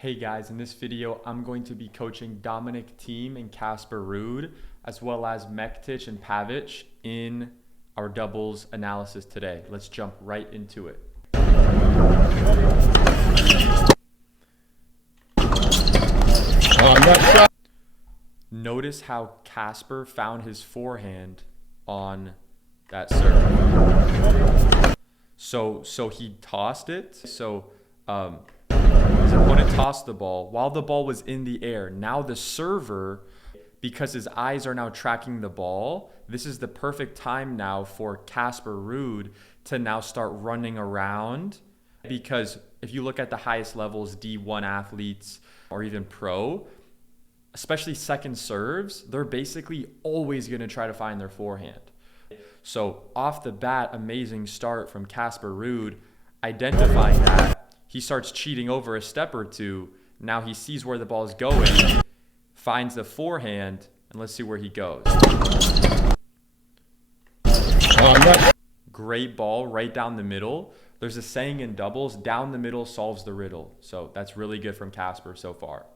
Hey guys, in this video, I'm going to be coaching Dominic Thiem and Casper Ruud, as well as Mektic and Pavic in our doubles analysis today. Let's jump right into it. Notice how Casper found his forehand on that serve. So he tossed it. His opponent tossed the ball while the ball was in the air. Now the server, because his eyes are now tracking the ball, this is the perfect time now for Casper Ruud to now start running around. Because if you look at the highest levels, D1 athletes or even pro, especially second serves, they're basically always going to try to find their forehand. So off the bat, amazing start from Casper Ruud, identifying that. He starts cheating over a step or two. Now he sees where the ball is going, finds the forehand, and let's see where he goes. Great ball right down the middle. There's a saying in doubles, down the middle solves the riddle. So that's really good from Casper so far.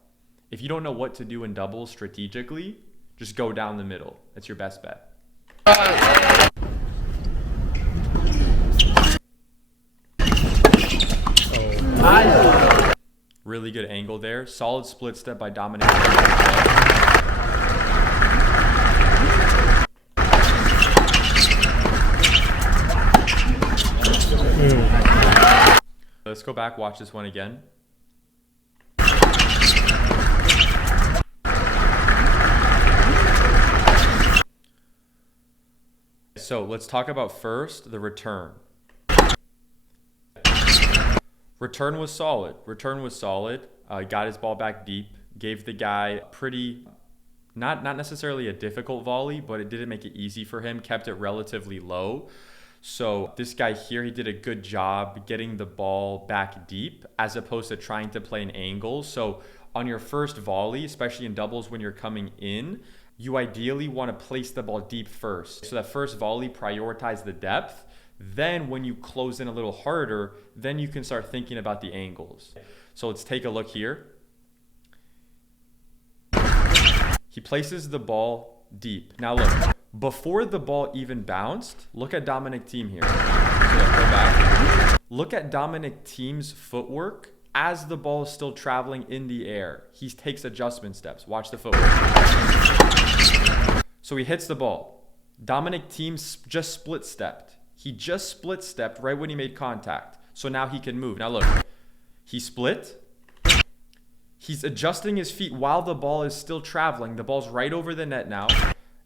If you don't know what to do in doubles strategically, just go down the middle. That's your best bet. Really good angle there. Solid split step by Dominic. Let's go back, watch this one again. So let's talk about first the return. Return was solid. Got his ball back deep. Gave the guy pretty, not necessarily a difficult volley, but it didn't make it easy for him. Kept it relatively low. So this guy here, he did a good job getting the ball back deep as opposed to trying to play an angle. So on your first volley, especially in doubles when you're coming in, you ideally want to place the ball deep first. So that first volley, prioritize the depth. Then when you close in a little harder, then you can start thinking about the angles. So let's take a look here. He places the ball deep. Now look, before the ball even bounced, look at Dominic Thiem here. So go back. Look at Dominic Thiem's footwork as the ball is still traveling in the air. He takes adjustment steps. Watch the footwork. So he hits the ball. Dominic Thiem just split stepped. He just split stepped right when he made contact. So now he can move. Now look, he split. He's adjusting his feet while the ball is still traveling. The ball's right over the net now.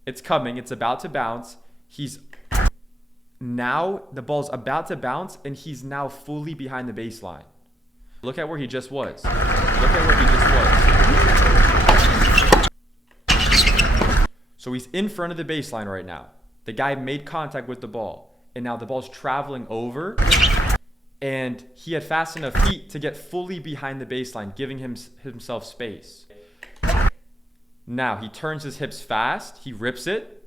It's coming. It's about to bounce. Now the ball's about to bounce and he's now fully behind the baseline. Look at where he just was. So he's in front of the baseline right now. The guy made contact with the ball. And now the ball's traveling over, and he had fast enough feet to get fully behind the baseline, giving himself space. Now he turns his hips fast, he rips it,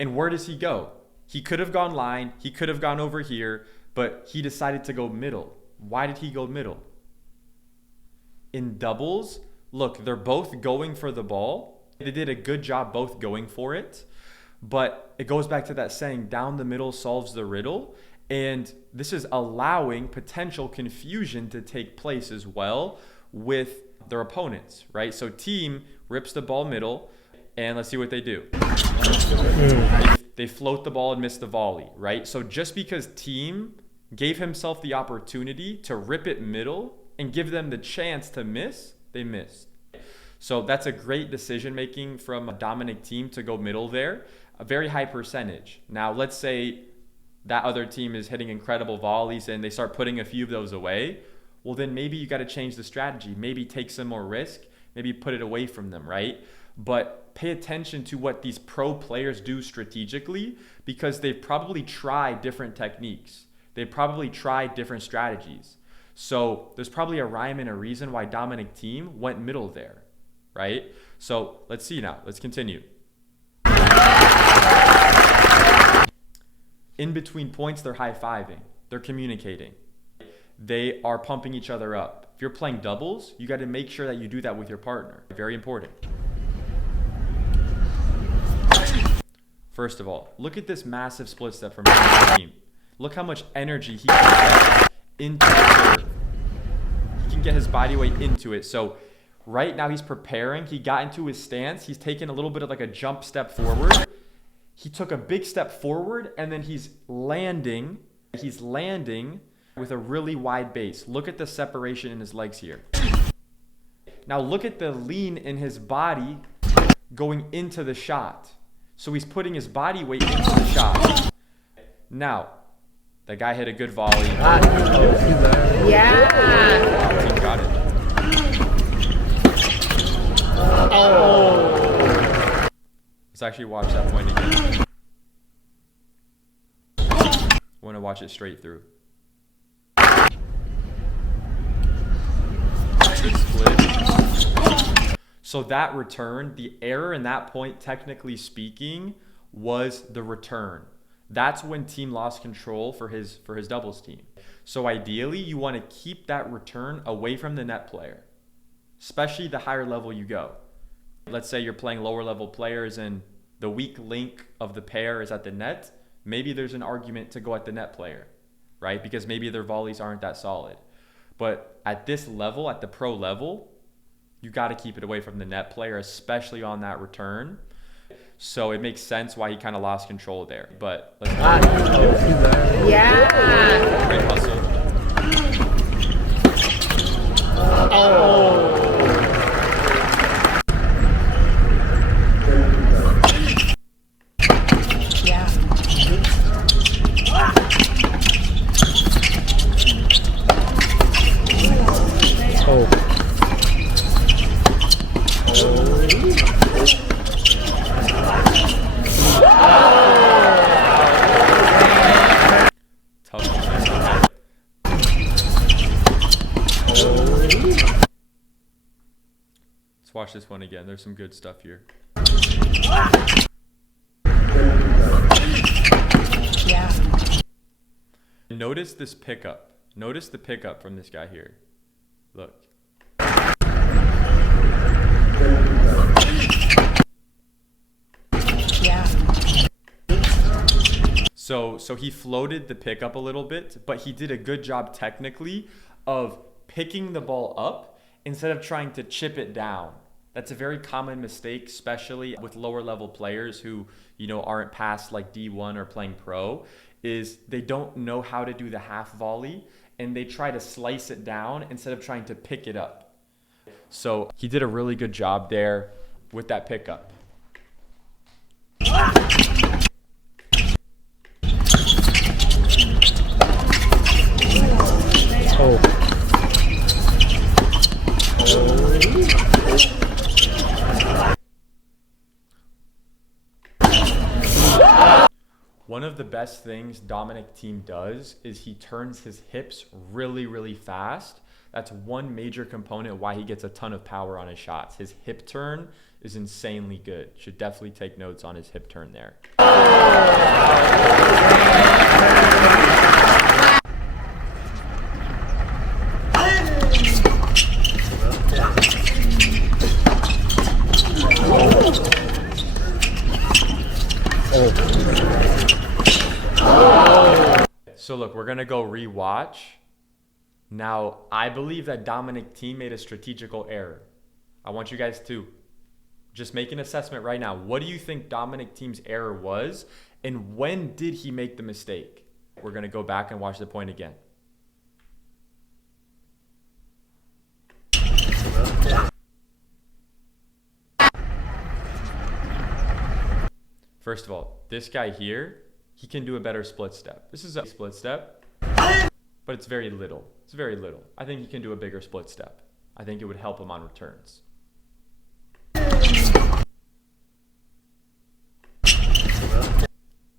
and where does he go? He could have gone line, he could have gone over here, but he decided to go middle. Why did he go middle? In doubles, look, they're both going for the ball. They did a good job both going for it. But it goes back to that saying, down the middle solves the riddle. And this is allowing potential confusion to take place as well with their opponents, right? So Thiem rips the ball middle, and let's see what they do. They float the ball and miss the volley, right? So just because Thiem gave himself the opportunity to rip it middle and give them the chance to miss, they missed. So that's a great decision making from Dominic Thiem to go middle there. A very high percentage. Now, let's say that other team is hitting incredible volleys and they start putting a few of those away. Well, then maybe you got to change the strategy. Maybe take some more risk. Maybe put it away from them, right? But pay attention to what these pro players do strategically because they've probably tried different techniques. They've probably tried different strategies. So there's probably a rhyme and a reason why Dominic Thiem went middle there, right? So let's see now. Let's continue. In between points, they're high-fiving. They're communicating. they are pumping each other up. If you're playing doubles, you got to make sure that you do that with your partner. Very important. First of all, look at this massive split step from Thiem. Look how much energy he can get into the serve. He can get his body weight into it. So right now he's preparing. He got into his stance. He's taken a little bit of like a jump step forward. He took a big step forward, and then he's landing. He's landing with a really wide base. Look at the separation in his legs here. Now look at the lean in his body going into the shot. So he's putting his body weight into the shot. Now, that guy hit a good volley. Yeah. Team got it. Oh. Let's actually watch that point again. I want to watch it straight through. Good split. So that return, the error in that point, technically speaking, was the return. That's when Thiem lost control for his doubles team. So ideally, you want to keep that return away from the net player, especially the higher level you go. Let's say you're playing lower level players and the weak link of the pair is at the net. Maybe there's an argument to go at the net player, right? Because maybe their volleys aren't that solid. But at this level, at the pro level, you got to keep it away from the net player, especially on that return. So it makes sense why he kind of lost control there. But let's go. Yeah. Great hustle. Oh. Yeah. Oh. Watch this one again. There's some good stuff here. Yeah. Notice this pickup. Notice the pickup from this guy here. Look. Yeah. So he floated the pickup a little bit, but he did a good job technically of picking the ball up instead of trying to chip it down. That's a very common mistake, especially with lower level players who, aren't past like D1 or playing pro, is they don't know how to do the half volley and they try to slice it down instead of trying to pick it up. So he did a really good job there with that pickup. Oh. One of the best things Dominic Thiem does is he turns his hips really, really fast. That's one major component why he gets a ton of power on his shots. His hip turn is insanely good. Should definitely take notes on his hip turn there. So look, we're going to go rewatch. Now, I believe that Dominic Thiem made a strategical error. I want you guys to just make an assessment right now. What do you think Dominic Thiem's error was, and when did he make the mistake? We're going to go back and watch the point again. First of all, this guy here, he can do a better split step. This is a split step, but it's very little. It's very little. I think he can do a bigger split step. I think it would help him on returns.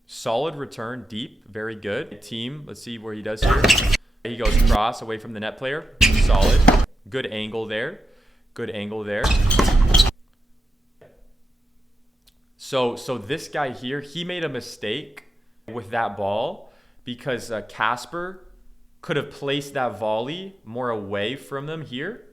Solid return, deep, very good. Thiem, let's see where he does here. He goes cross away from the net player. Solid. Good angle there. Good angle there. So this guy here, he made a mistake with that ball because Casper could have placed that volley more away from them here,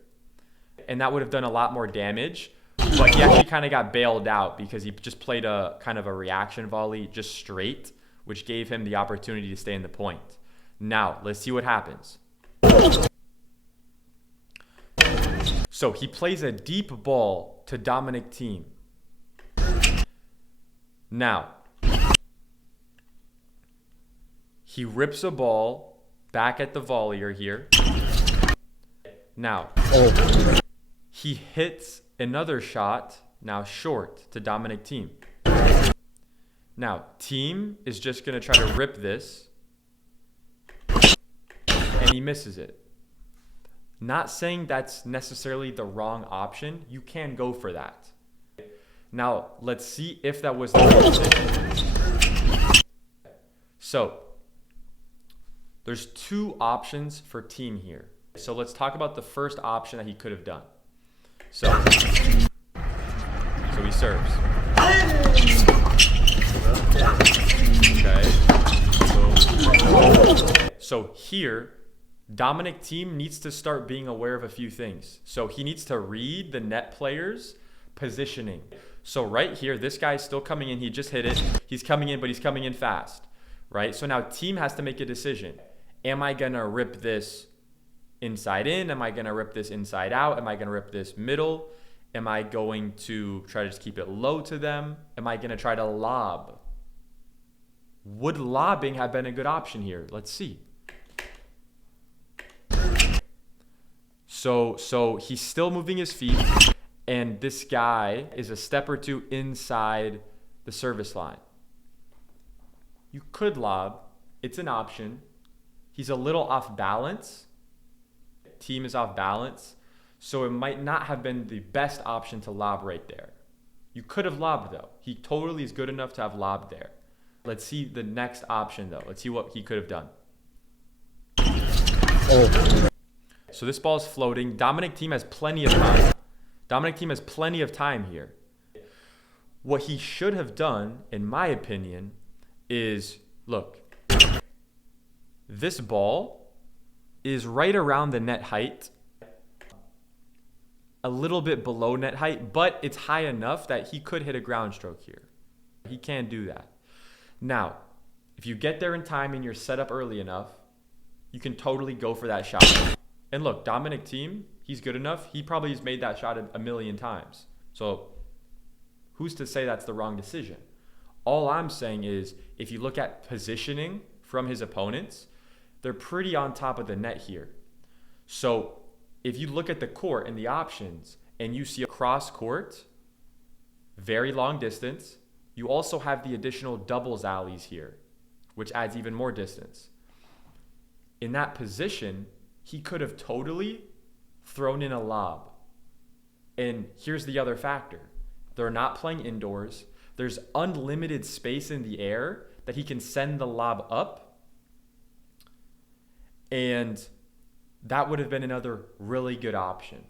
and that would have done a lot more damage. But he actually kind of got bailed out because he just played a kind of a reaction volley just straight, which gave him the opportunity to stay in the point. Now, let's see what happens. So he plays a deep ball to Dominic Thiem. Now, he rips a ball back at the volleyer here. Now, he hits another shot, now short, to Dominic Thiem. Now, Thiem is just going to try to rip this, and he misses it. Not saying that's necessarily the wrong option. You can go for that. Now, let's see if that was the right decision. So, there's two options for Thiem here. So let's talk about the first option that he could have done. So he serves. Okay. So here, Dominic Thiem needs to start being aware of a few things. So he needs to read the net player's positioning. So right here, this guy's still coming in. He just hit it. He's coming in, but he's coming in fast, right? So now Thiem has to make a decision. Am I going to rip this inside in? Am I going to rip this inside out? Am I going to rip this middle? Am I going to try to just keep it low to them? Am I going to try to lob? Would lobbing have been a good option here? Let's see. So he's still moving his feet, and this guy is a step or two inside the service line. You could lob. It's an option. He's a little off balance. Thiem is off balance. So it might not have been the best option to lob right there. You could have lobbed, though. He totally is good enough to have lobbed there. Let's see the next option, though. Let's see what he could have done. So this ball is floating. Dominic Thiem has plenty of time. Dominic Thiem has plenty of time here. What he should have done, in my opinion, is, look, this ball is right around the net height, a little bit below net height, but it's high enough that he could hit a ground stroke here. He can do that. Now, if you get there in time and you're set up early enough, you can totally go for that shot. And look, Dominic Thiem, he's good enough. He probably has made that shot a million times. So who's to say that's the wrong decision? All I'm saying is, if you look at positioning from his opponents, they're pretty on top of the net here. So if you look at the court and the options and you see a cross court, very long distance, you also have the additional doubles alleys here, which adds even more distance. In that position, he could have totally thrown in a lob. And here's the other factor. They're not playing indoors. There's unlimited space in the air that he can send the lob up. And that would have been another really good option.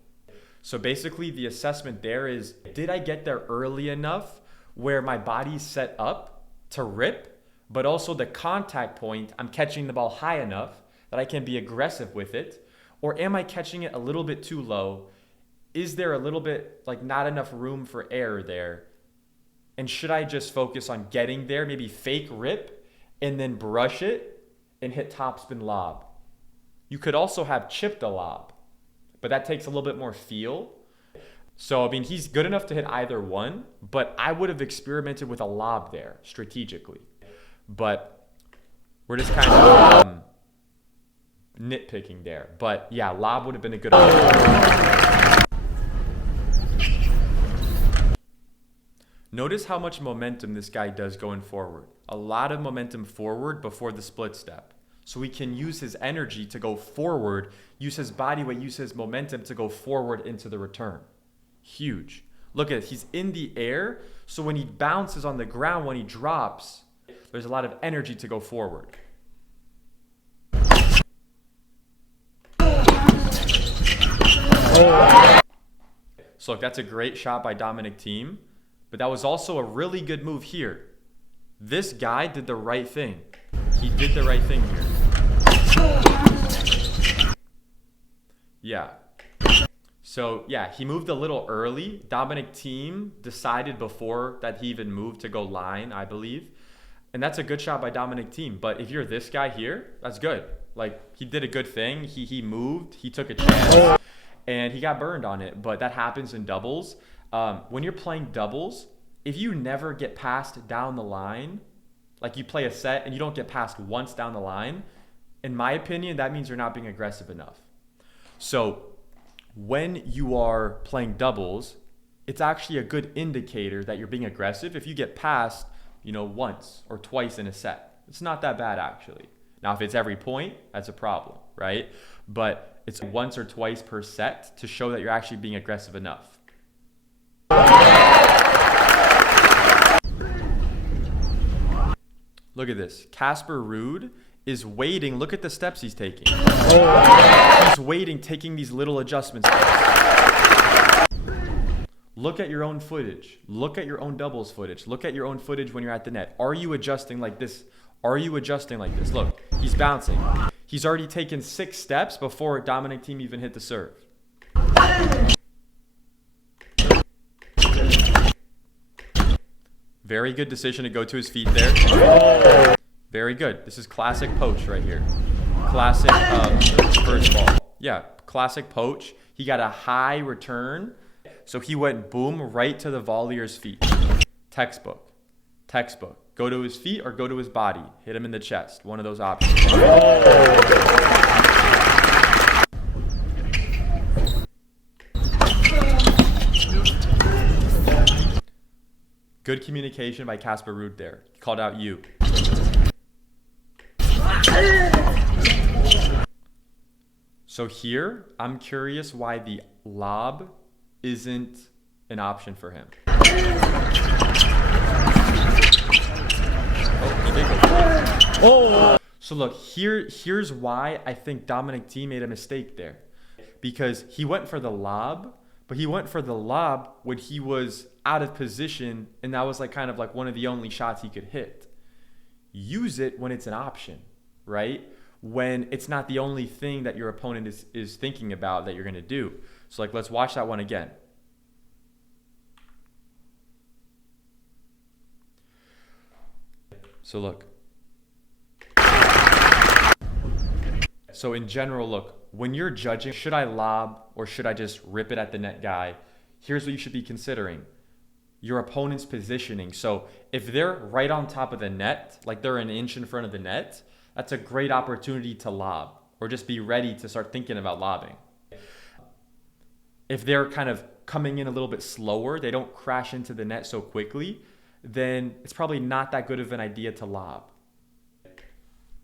So basically the assessment there is, did I get there early enough where my body's set up to rip, but also the contact point, I'm catching the ball high enough that I can be aggressive with it? Or am I catching it a little bit too low? Is there a little bit, like, not enough room for error there? And should I just focus on getting there, maybe fake rip, and then brush it and hit topspin lob? You could also have chipped a lob, but that takes a little bit more feel. So, I mean, he's good enough to hit either one, but I would have experimented with a lob there strategically. But we're just kind of nitpicking there. But yeah, lob would have been a good option. Notice how much momentum this guy does going forward. A lot of momentum forward before the split step. So he can use his energy to go forward, use his body weight, use his momentum to go forward into the return. Huge. Look at it. He's in the air. So when he bounces on the ground, when he drops, there's a lot of energy to go forward. So look, that's a great shot by Dominic Thiem. But that was also a really good move here. This guy did the right thing. He did the right thing here. Yeah. So yeah, he moved a little early. Dominic Thiem decided before that he even moved to go line, I believe. And that's a good shot by Dominic Thiem. But if you're this guy here, that's good. Like, he did a good thing. He moved. He took a chance. And he got burned on it. But that happens in doubles. When you're playing doubles, if you never get passed down the line, like you play a set and you don't get passed once down the line, in my opinion, that means you're not being aggressive enough. So when you are playing doubles, it's actually a good indicator that you're being aggressive if you get passed, once or twice in a set. It's not that bad, actually. Now, if it's every point, that's a problem, right? But it's once or twice per set to show that you're actually being aggressive enough. Look at this. Casper Ruud is waiting. Look at the steps he's taking. He's waiting, taking these little adjustments. Look at your own footage. Look at your own doubles footage. Look at your own footage when you're at the net. Are you adjusting like this? Are you adjusting like this? Look, he's bouncing. He's already taken 6 steps before Dominic Thiem even hit the serve. Very good decision to go to his feet there. Very good. This is classic poach right here. Classic first ball. Yeah, classic poach. He got a high return. So he went boom right to the volleyer's feet. Textbook. Textbook. Go to his feet or go to his body. Hit him in the chest. One of those options. Good communication by Casper Ruud there. He called out you. So here, I'm curious why the lob isn't an option for him. Oh. So look, here's why I think Dominic Thiem made a mistake there. Because he went for the lob, but he went for the lob when he was out of position, and that was kind of one of the only shots he could hit. Use it when it's an option, right? When it's not the only thing that your opponent is thinking about that you're going to do. So let's watch that one again. So look. So in general, look, when you're judging, should I lob or should I just rip it at the net guy? Here's what you should be considering. Your opponent's positioning. So if they're right on top of the net, like they're an inch in front of the net, that's a great opportunity to lob or just be ready to start thinking about lobbing. If they're kind of coming in a little bit slower, they don't crash into the net so quickly, then it's probably not that good of an idea to lob.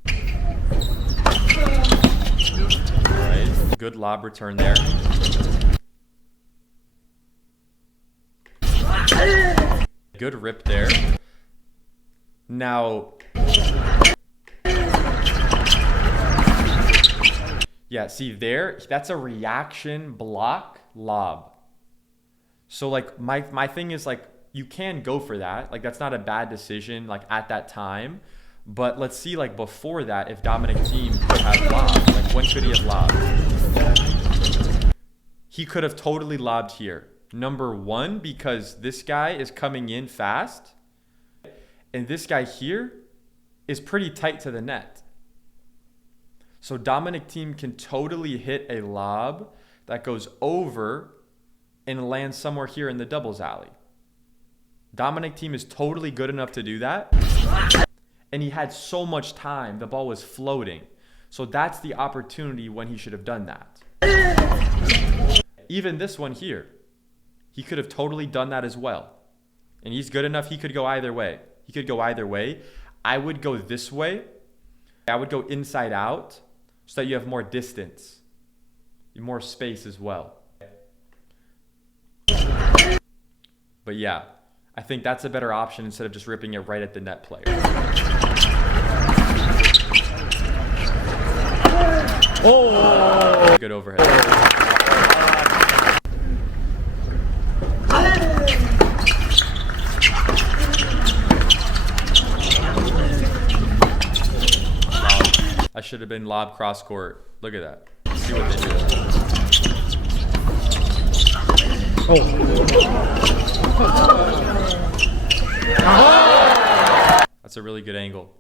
All right, good lob return there. Good rip there. Now, yeah, see there, that's a reaction block lob. So my thing is you can go for that. That's not a bad decision at that time. But let's see before that if Dominic Thiem could have lobbed. When should he have lobbed? He could have totally lobbed here. Number 1, because this guy is coming in fast. And this guy here is pretty tight to the net. So Dominic Thiem can totally hit a lob that goes over and lands somewhere here in the doubles alley. Dominic Thiem is totally good enough to do that. And he had so much time. The ball was floating. So that's the opportunity when he should have done that. Even this one here. He could have totally done that as well. And he's good enough, he could go either way. He could go either way. I would go this way. I would go inside out so that you have more distance. More space as well. But yeah, I think that's a better option instead of just ripping it right at the net player. Oh! Good overhead. I should have been lob cross court. Look at that. Let's see what they do. That's a really good angle.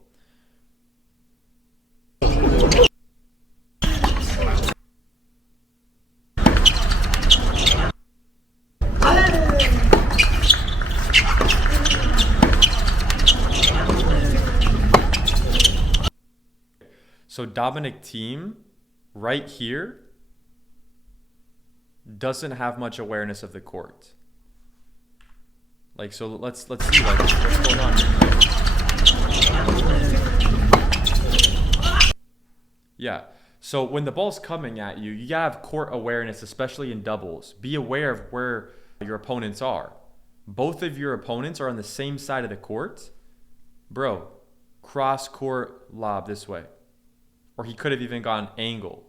So Dominic Thiem, right here, doesn't have much awareness of the court. Like, so let's see like what's going on here. Yeah. So when the ball's coming at you, you gotta have court awareness, especially in doubles. Be aware of where your opponents are. Both of your opponents are on the same side of the court. Bro, cross court lob this way. Or he could have even gone angle.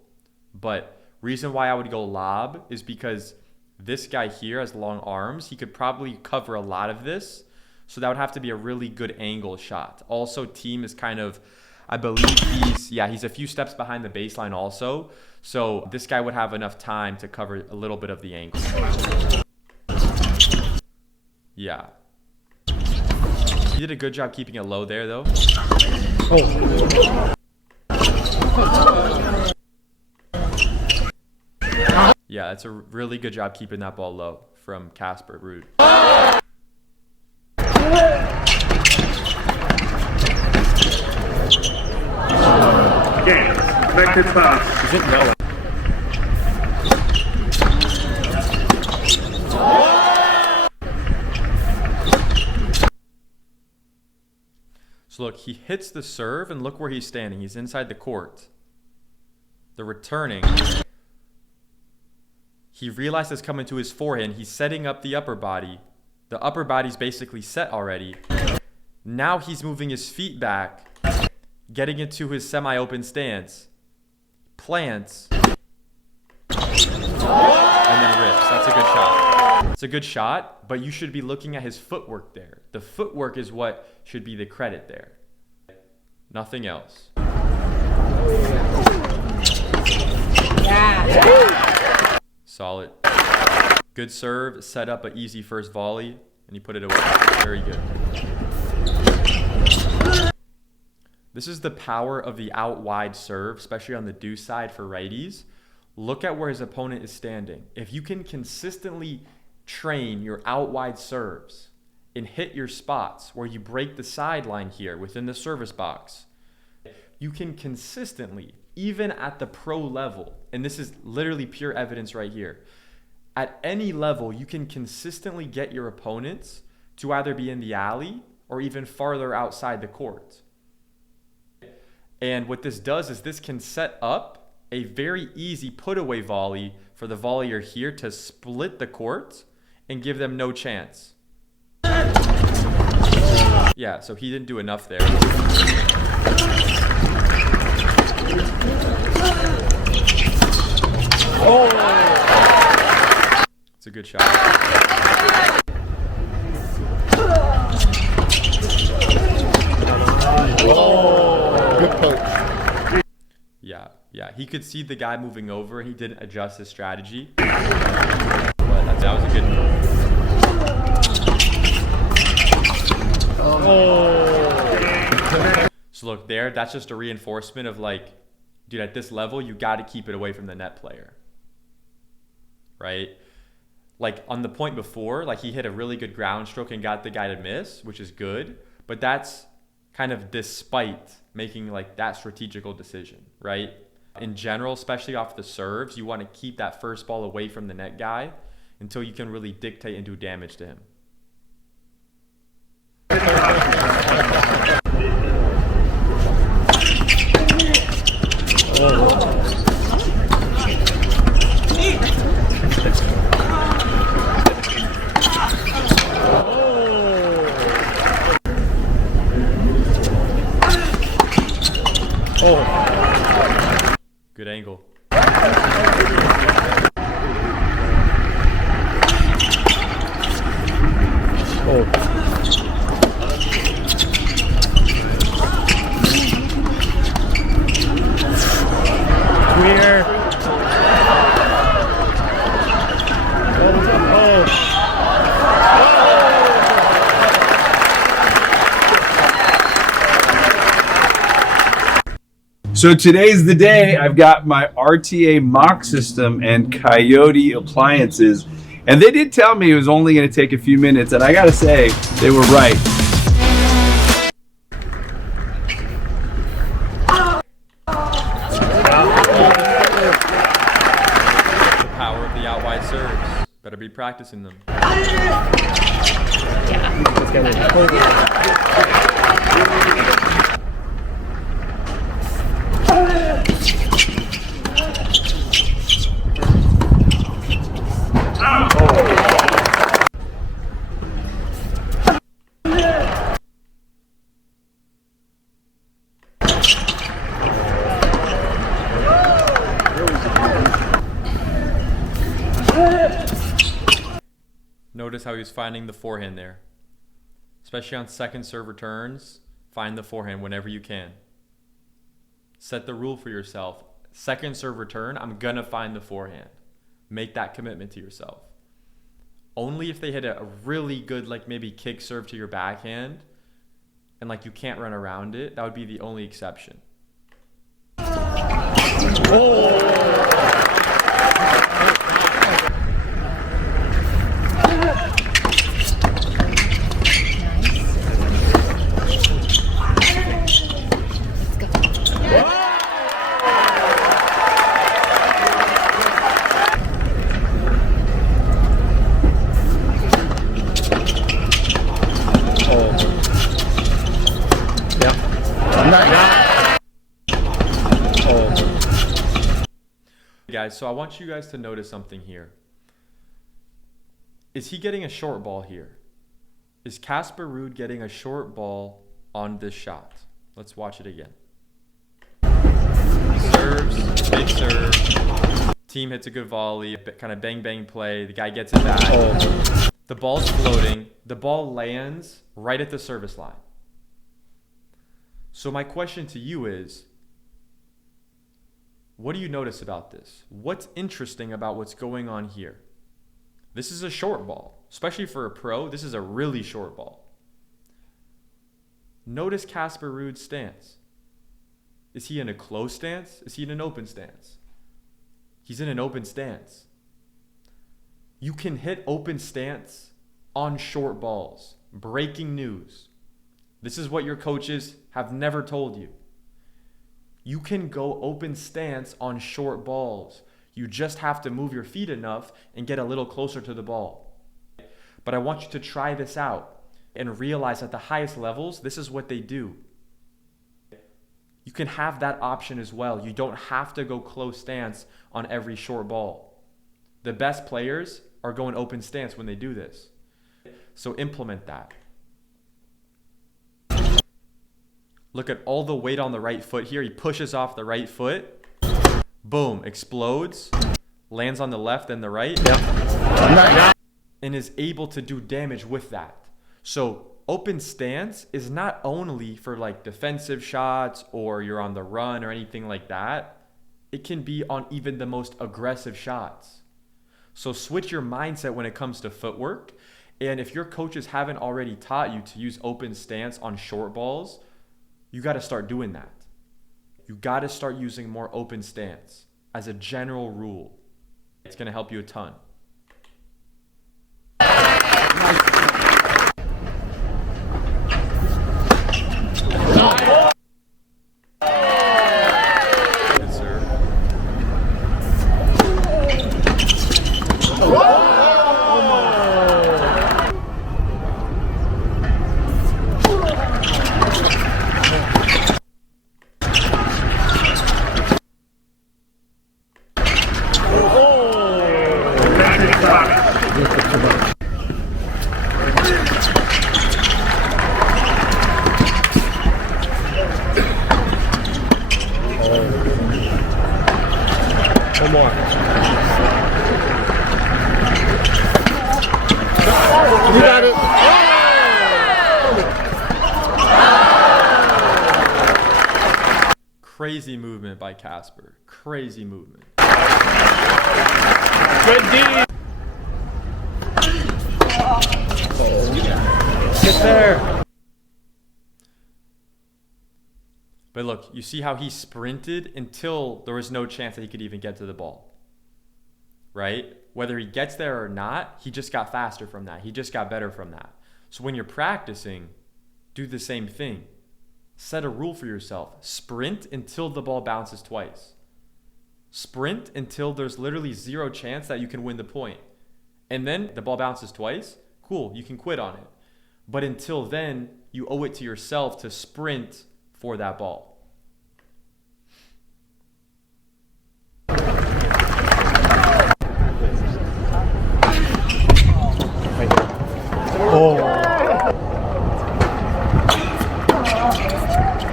But reason why I would go lob is because this guy here has long arms. He could probably cover a lot of this. So that would have to be a really good angle shot. Also, Thiem is kind of, I believe he's a few steps behind the baseline also. So this guy would have enough time to cover a little bit of the angle. Yeah. He did a good job keeping it low there though. Yeah, that's a really good job keeping that ball low from Casper Ruud. Again, Mektic pass. Is it no? So look, he hits the serve and look where he's standing. He's inside the court. The returning. He realized it's coming to his forehand. He's setting up the upper body. The upper body's basically set already. Now he's moving his feet back, getting into his semi-open stance. Plants. And then rips. That's a good shot. It's a good shot, but you should be looking at his footwork there. The footwork is what should be the credit there. Nothing else. Yeah. Solid. Good serve, set up an easy first volley, and he put it away. Very good. This is the power of the out wide serve, especially on the deuce side for righties. Look at where his opponent is standing. If you can consistently train your out wide serves and hit your spots where you break the sideline here within the service box, you can consistently, even at the pro level, and this is literally pure evidence right here, at any level, you can consistently get your opponents to either be in the alley or even farther outside the court. And what this does is this can set up a very easy put away volley for the volleyer here to split the court and give them no chance. Yeah, so he didn't do enough there. It's a good shot. Good coach. Yeah, he could see the guy moving over. He didn't adjust his strategy. But that was a good move. So look there, that's just a reinforcement of like, dude, at this level, you got to keep it away from the net player. Right? Like on the point before, like he hit a really good ground stroke and got the guy to miss, which is good. But that's kind of despite making like that strategical decision, right? In general, especially off the serves, you want to keep that first ball away from the net guy until you can really dictate and do damage to him. Good angle. So today's the day. I've got my RTA mock system and Coyote appliances. And they did tell me it was only going to take a few minutes. And I got to say, they were right. The power of the out wide serves. Better be practicing them. Notice how he was finding the forehand there. Especially on second serve returns, find the forehand whenever you can. Set the rule for yourself. Second serve return, I'm going to find the forehand. Make that commitment to yourself. Only if they hit a really good, like maybe kick serve to your backhand, and like you can't run around it, that would be the only exception. Guys, so I want you guys to notice something here. Is he getting a short ball here? Is Casper Ruud getting a short ball on this shot? Let's watch it again. He serves, big serve. Thiem hits a good volley, kind of bang bang play. The guy gets it back. The ball's floating. The ball lands right at the service line. So my question to you is, what do you notice about this? What's interesting about what's going on here? This is a short ball, especially for a pro. This is a really short ball. Notice Casper Ruud's stance. Is he in a closed stance? Is he in an open stance? He's in an open stance. You can hit open stance on short balls. Breaking news. This is what your coaches have never told you. You can go open stance on short balls. You just have to move your feet enough and get a little closer to the ball. But I want you to try this out and realize at the highest levels, this is what they do. You can have that option as well. You don't have to go close stance on every short ball. The best players are going open stance when they do this. So implement that. Look at all the weight on the right foot here. He pushes off the right foot. Boom, explodes. Lands on the left and the right. And is able to do damage with that. So open stance is not only for like defensive shots or you're on the run or anything like that. It can be on even the most aggressive shots. So switch your mindset when it comes to footwork. And if your coaches haven't already taught you to use open stance on short balls, you got to start doing that. You got to start using more open stance as a general rule. It's going to help you a ton. Good serve. One more. You got it. Crazy movement by Casper. Crazy movement. Good D. Get there. But But look, you see how he sprinted until there was no chance that he could even get to the ball, right? Whether he gets there or not, he just got faster from that. He just got better from that. So when you're practicing, do the same thing. Set a rule for yourself. Sprint until the ball bounces twice. Sprint until there's literally zero chance that you can win the point. And then the ball bounces twice. Cool, you can quit on it. But until then, you owe it to yourself to sprint for that ball.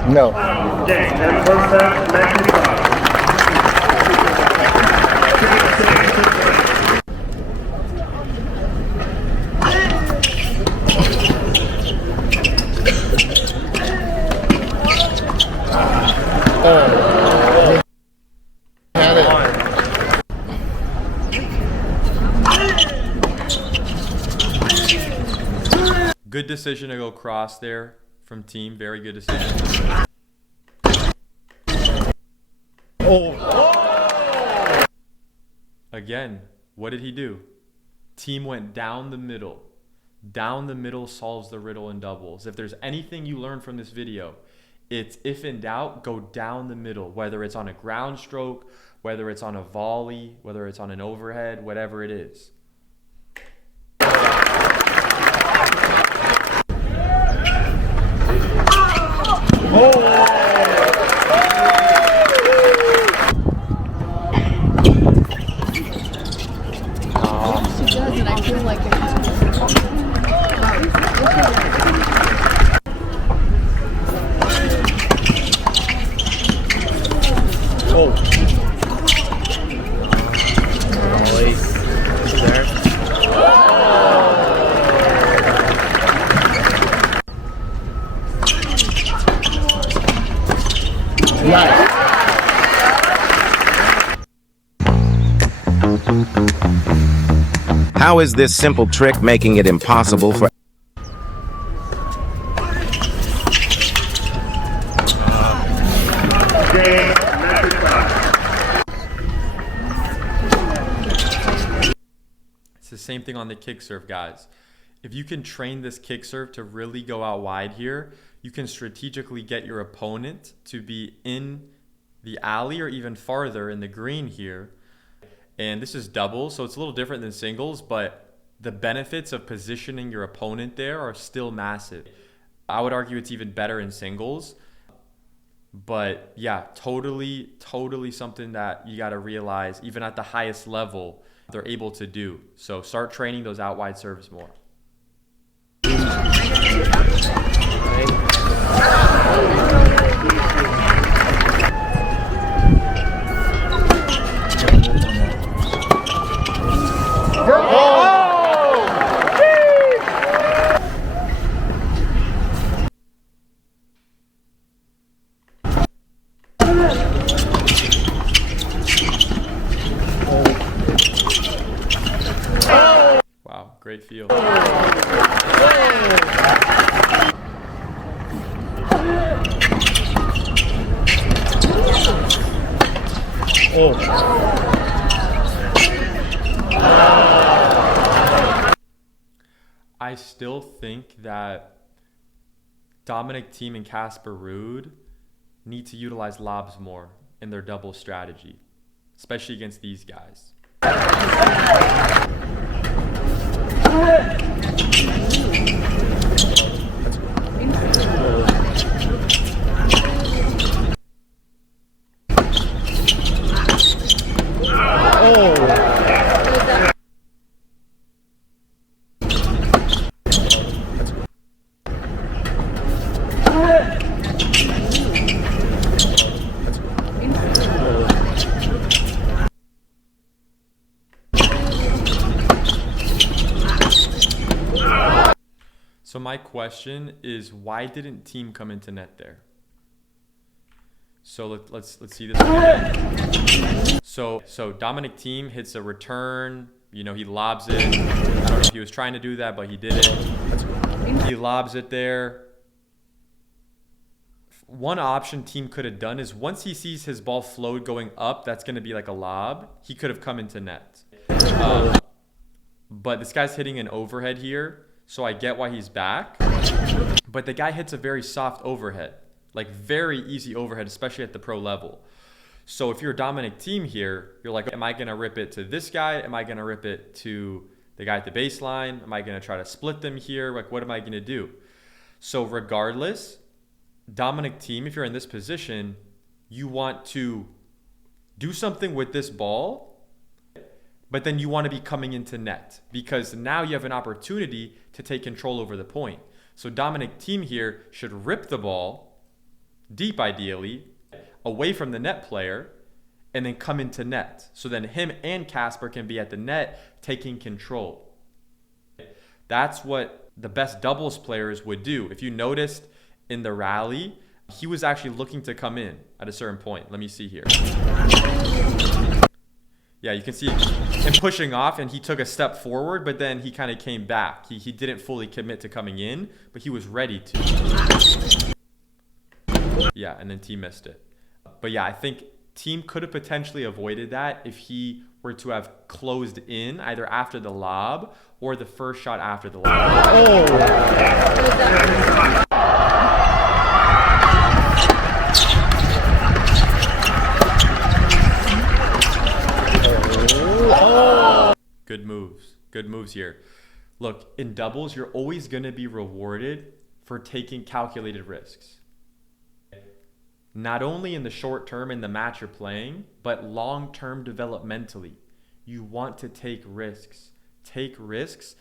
No. Game. And first set, Mektic Pavic. Good decision to go cross there from Thiem. Very good decision. Again, what did he do? Thiem went down the middle. Down the middle solves the riddle in doubles. If there's anything you learn from this video, it's if in doubt, go down the middle, whether it's on a ground stroke, whether it's on a volley, whether it's on an overhead, whatever it is. She does, and I feel like How is this simple trick making it impossible for Game. Mektic Pavic. It's the same thing on the kick serve, guys. If you can train this kick serve to really go out wide here, you can strategically get your opponent to be in the alley or even farther in the green here. And this is doubles, so it's a little different than singles, but the benefits of positioning your opponent there are still massive. I would argue it's even better in singles. But yeah, totally something that you got to realize, even at the highest level, they're able to do. So start training those out wide serves more. Wow, great feel. I still think that Dominic Thiem and Casper Ruud need to utilize lobs more in their double strategy, especially against these guys. So my question is, why didn't Thiem come into net there? So let's see this again. So Dominic Thiem hits a return. You know, he lobs it. I don't know if he was trying to do that, but he did it. He lobs it there. one option Thiem could have done is once he sees his ball float going up, that's going to be like a lob, he could have come into net. But this guy's hitting an overhead here, so I get why he's back. But the guy hits a very soft overhead, like very easy overhead, especially at the pro level. So if you're Dominic Thiem here, you're like, am I going to rip it to this guy? Am I going to rip it to the guy at the baseline? Am I going to try to split them here? Like, what am I going to do? So regardless, Dominic Thiem, if you're in this position, you want to do something with this ball, but then you want to be coming into net because now you have an opportunity to take control over the point. So Dominic Thiem here should rip the ball deep, ideally, away from the net player, and then come into net. So then him and Casper can be at the net taking control. That's what the best doubles players would do. If you noticed in the rally, he was actually looking to come in at a certain point. Let me see here. Yeah, you can see him pushing off, and he took a step forward, but then he kind of came back. He didn't fully commit to coming in, but he was ready to. Yeah, and then Thiem missed it. But yeah, I think Thiem could have potentially avoided that if he were to have closed in either after the lob or the first shot after the lob. Good moves. Good moves here. Look, in doubles, you're always going to be rewarded for taking calculated risks. Not only in the short term in the match you're playing, but long term developmentally. You want to take risks. Take risks.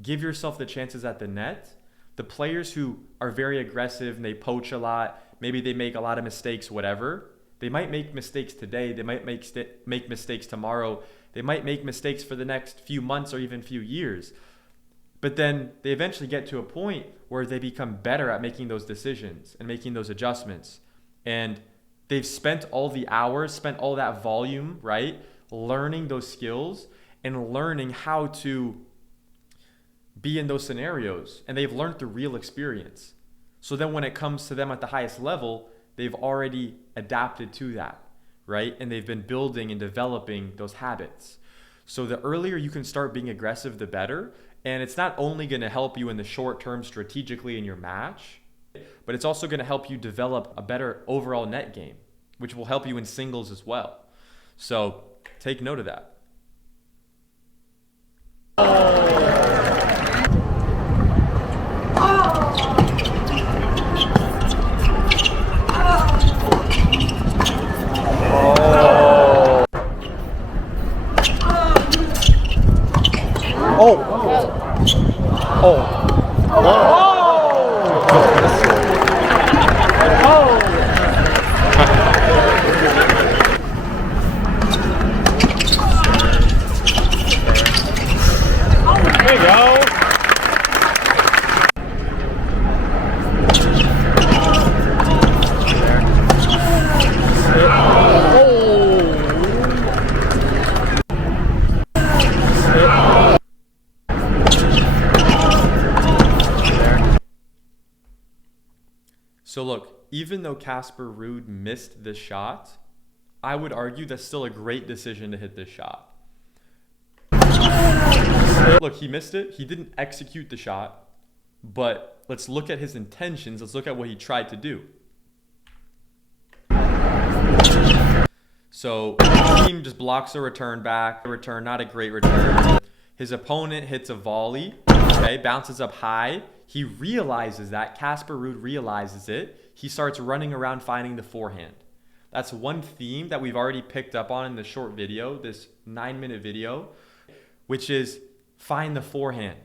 Give yourself the chances at the net. The players who are very aggressive and they poach a lot, maybe they make a lot of mistakes, whatever. They might make mistakes today. They might make mistakes tomorrow. They might make mistakes for the next few months or even few years. But then they eventually get to a point where they become better at making those decisions and making those adjustments. And they've spent all the hours, spent all that volume, right? Learning those skills and learning how to be in those scenarios. And they've learned through real experience. So then when it comes to them at the highest level, they've already adapted to that, right? And they've been building and developing those habits. So the earlier you can start being aggressive, the better. And it's not only going to help you in the short term strategically in your match, but it's also going to help you develop a better overall net game, which will help you in singles as well. So take note of that. So look, even though Casper Ruud missed this shot, I would argue that's still a great decision to hit this shot. Look, he missed it. He didn't execute the shot, but let's look at his intentions. Let's look at what he tried to do. So Thiem just blocks a return back. A return, not a great return. His opponent hits a volley, okay, bounces up high. He realizes that. Casper Ruud realizes it. He starts running around finding the forehand. That's one theme that we've already picked up on in the short video, this 9-minute video, which is find the forehand.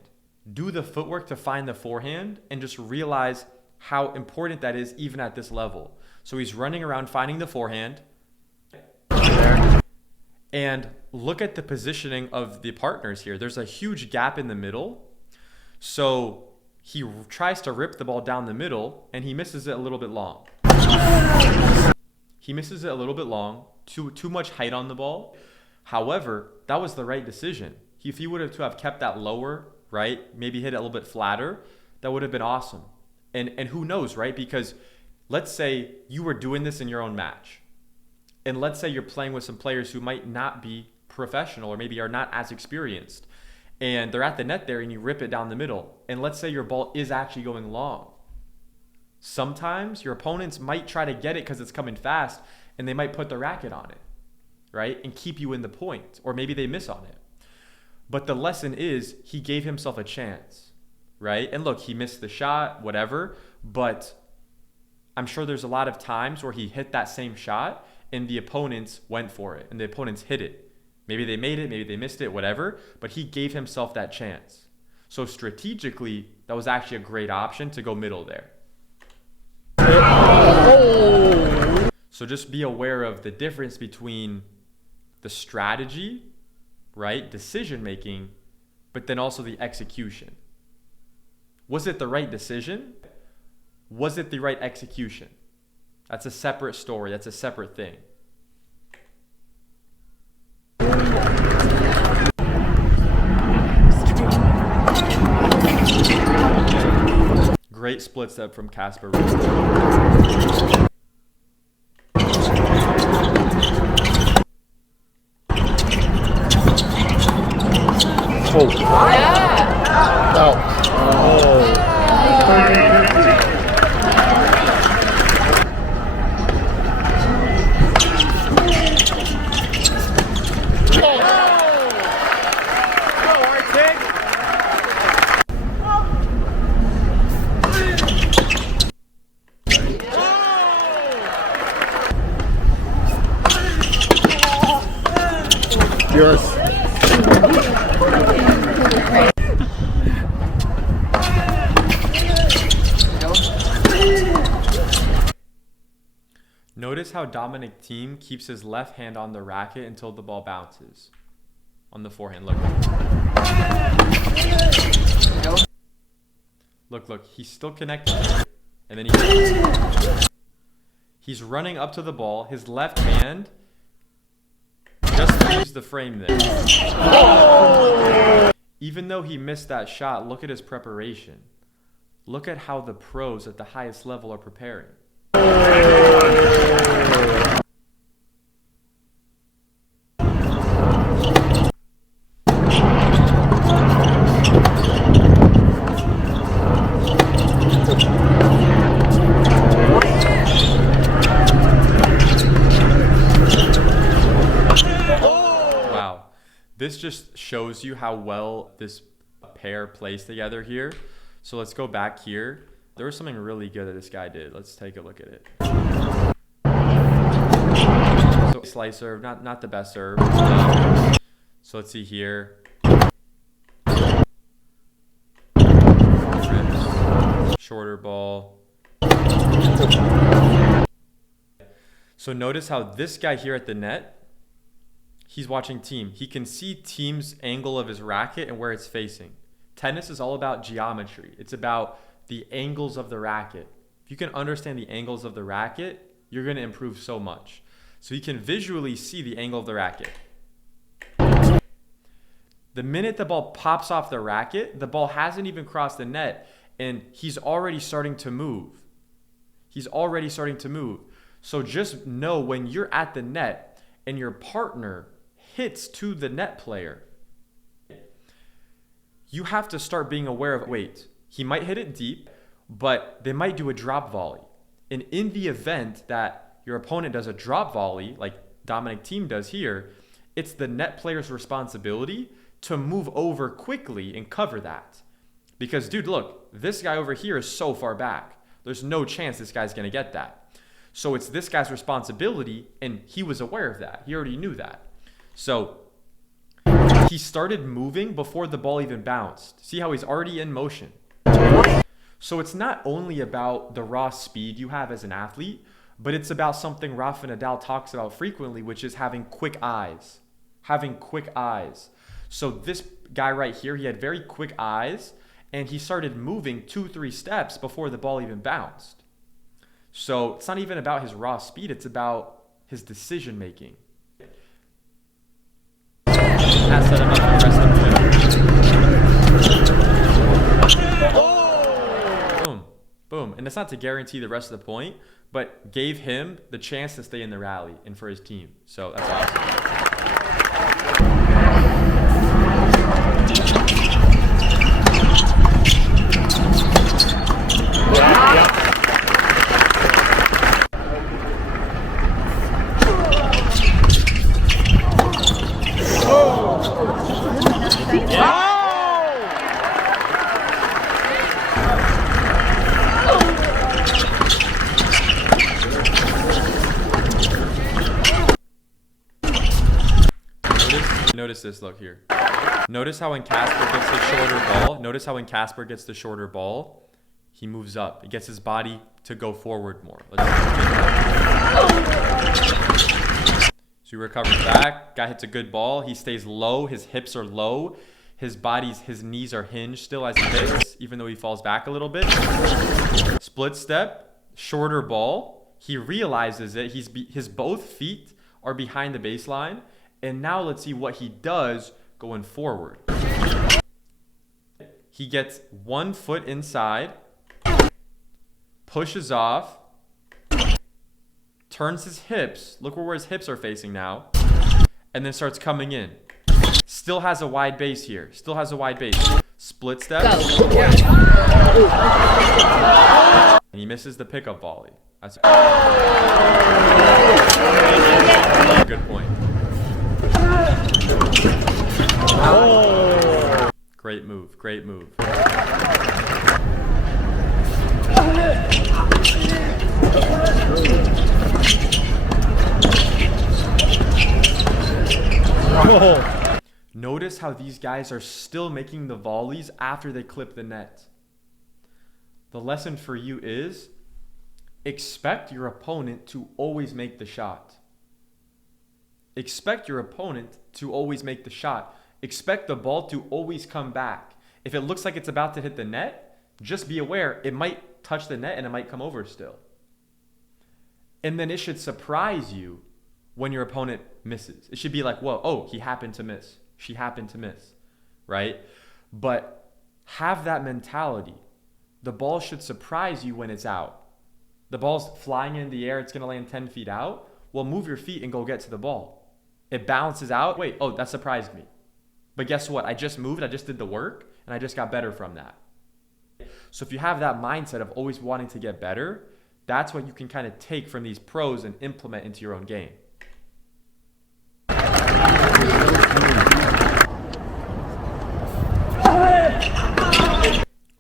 Do the footwork to find the forehand and just realize how important that is even at this level. So he's running around finding the forehand. And look at the positioning of the partners here. There's a huge gap in the middle. So he tries to rip the ball down the middle, and he misses it a little bit long. He misses it a little bit long, too much height on the ball. However, that was the right decision. If he would have kept that lower, right, maybe hit it a little bit flatter, that would have been awesome. And who knows, right? Because let's say you were doing this in your own match. And let's say you're playing with some players who might not be professional or maybe are not as experienced. And they're at the net there and you rip it down the middle. And let's say your ball is actually going long. Sometimes your opponents might try to get it because it's coming fast and they might put the racket on it, right? And keep you in the point. Or maybe they miss on it. But the lesson is he gave himself a chance, right? And look, he missed the shot, whatever. But I'm sure there's a lot of times where he hit that same shot and the opponents went for it and the opponents hit it. Maybe they made it, maybe they missed it, whatever. But he gave himself that chance. So strategically, that was actually a great option to go middle there. So just be aware of the difference between the strategy, right? Decision making, but then also the execution. Was it the right decision? Was it the right execution? That's a separate story. That's a separate thing. Great split step from Casper. Oh. Yeah. Oh. 30-50. Yours. Notice how Dominic Thiem keeps his left hand on the racket until the ball bounces. On the forehand, look. Look, he's still connected. And then he's running up to the ball. His left hand just leaves the frame there. Even though he missed that shot, look at his preparation. Look at how the pros at the highest level are preparing. This just shows you how well this pair plays together here. So let's go back here. There was something really good that this guy did. Let's take a look at it. So slice serve, not the best serve. So let's see here. Rips, shorter ball. So notice how this guy here at the net, he's watching Thiem. He can see Thiem's angle of his racket and where it's facing. Tennis is all about geometry. It's about the angles of the racket. If you can understand the angles of the racket, you're going to improve so much. So you can visually see the angle of the racket. The minute the ball pops off the racket, the ball hasn't even crossed the net, and he's already starting to move. He's already starting to move. So just know when you're at the net and your partner hits to the net player, you have to start being aware of, wait, he might hit it deep, but they might do a drop volley. And in the event that your opponent does a drop volley, like Dominic Thiem does here, it's the net player's responsibility to move over quickly and cover that. Because, dude, look, this guy over here is so far back. There's no chance this guy's going to get that. So it's this guy's responsibility, and he was aware of that. He already knew that. So he started moving before the ball even bounced. See how he's already in motion. So it's not only about the raw speed you have as an athlete, but it's about something Rafa Nadal talks about frequently, which is having quick eyes. Having quick eyes. So this guy right here, he had very quick eyes, and he started moving 2-3 steps before the ball even bounced. So it's not even about his raw speed, it's about his decision making. That set him up for the rest of the play. Boom. Boom. And that's not to guarantee the rest of the point, but gave him the chance to stay in the rally and for his team. So that's awesome. Notice this, look here. Notice how when Casper gets the shorter ball, he moves up. He gets his body to go forward more. So he recovers back. Guy hits a good ball. He stays low. His hips are low. His knees are hinged still as he hits, even though he falls back a little bit. Split step, shorter ball. He realizes it. His both feet are behind the baseline. And now let's see what he does going forward. He gets 1 foot inside, pushes off, turns his hips, look where his hips are facing now, and then starts coming in. Still has a wide base here. Split step. And he misses the pickup volley. That's a good point. Great move. Notice how these guys are still making the volleys after they clip the net. The lesson for you is expect your opponent to always make the shot. Expect the ball to always come back. If it looks like it's about to hit the net, just be aware it might touch the net and it might come over still. And then it should surprise you when your opponent misses. It should be like, whoa, oh, he happened to miss. She happened to miss, right? But have that mentality. The ball should surprise you when it's out. The ball's flying in the air, it's going to land 10 feet out. Well, move your feet and go get to the ball. It balances out. Wait, oh, that surprised me. But guess what? I just moved, I just did the work, and I just got better from that. So if you have that mindset of always wanting to get better, that's what you can kind of take from these pros and implement into your own game.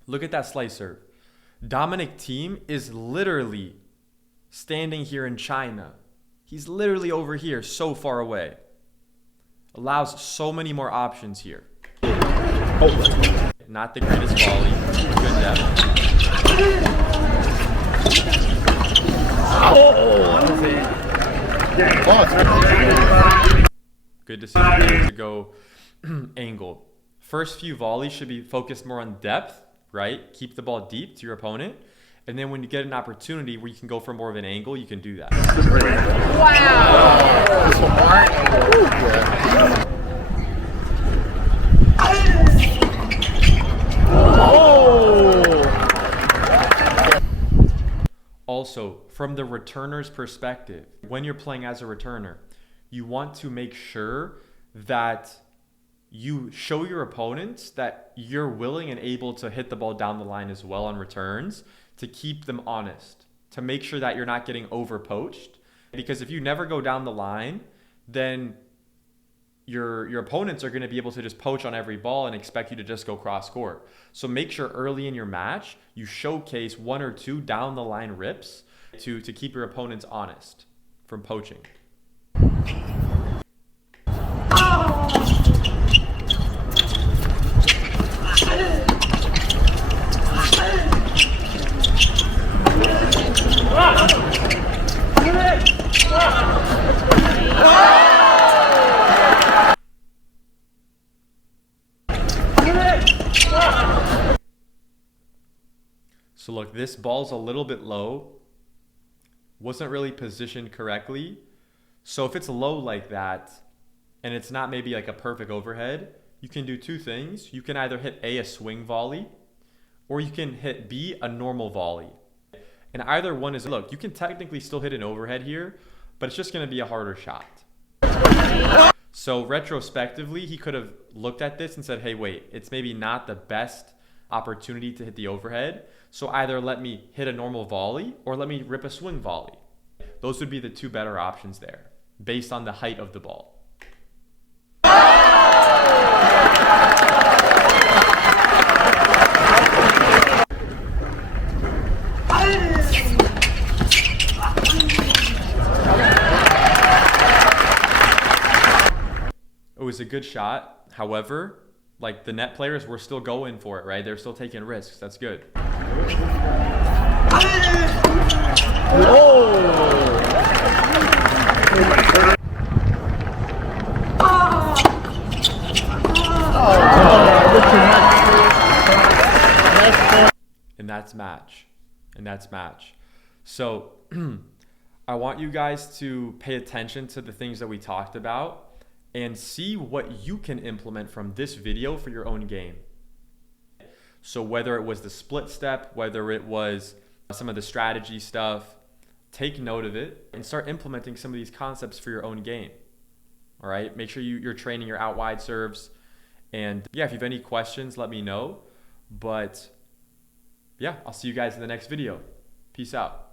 Look at that slice serve. Dominic Thiem is literally standing here in China. He's literally over here, so far away. Allows so many more options here. Oh. Not the greatest volley. Good depth. Good decision to go angle. First few volleys should be focused more on depth, right? Keep the ball deep to your opponent. And then when you get an opportunity where you can go for more of an angle, you can do that. Also, from the returner's perspective, when you're playing as a returner, you want to make sure that you show your opponents that you're willing and able to hit the ball down the line as well on returns, to keep them honest, to make sure that you're not getting over poached. Because if you never go down the line, then your opponents are going to be able to just poach on every ball and expect you to just go cross court. So make sure early in your match, you showcase 1 or 2 down the line rips to keep your opponents honest from poaching. So look, this ball's a little bit low. Wasn't really positioned correctly. So if it's low like that, and it's not maybe like a perfect overhead, you can do 2 things. You can either hit A, a swing volley, or you can hit B, a normal volley. And either one is, look, you can technically still hit an overhead here, but it's just going to be a harder shot. So retrospectively, he could have looked at this and said, hey, wait, it's maybe not the best opportunity to hit the overhead. So either let me hit a normal volley or let me rip a swing volley. Those would be the two better options there based on the height of the ball. It was a good shot. However, like the net players were still going for it, right? They're still taking risks. That's good. And that's match. And that's match. So I want you guys to pay attention to the things that we talked about and see what you can implement from this video for your own game. So whether it was the split step, whether it was some of the strategy stuff, take note of it and start implementing some of these concepts for your own game. All right, make sure you're training your out wide serves. And yeah, if you have any questions, let me know. But yeah, I'll see you guys in the next video. Peace out.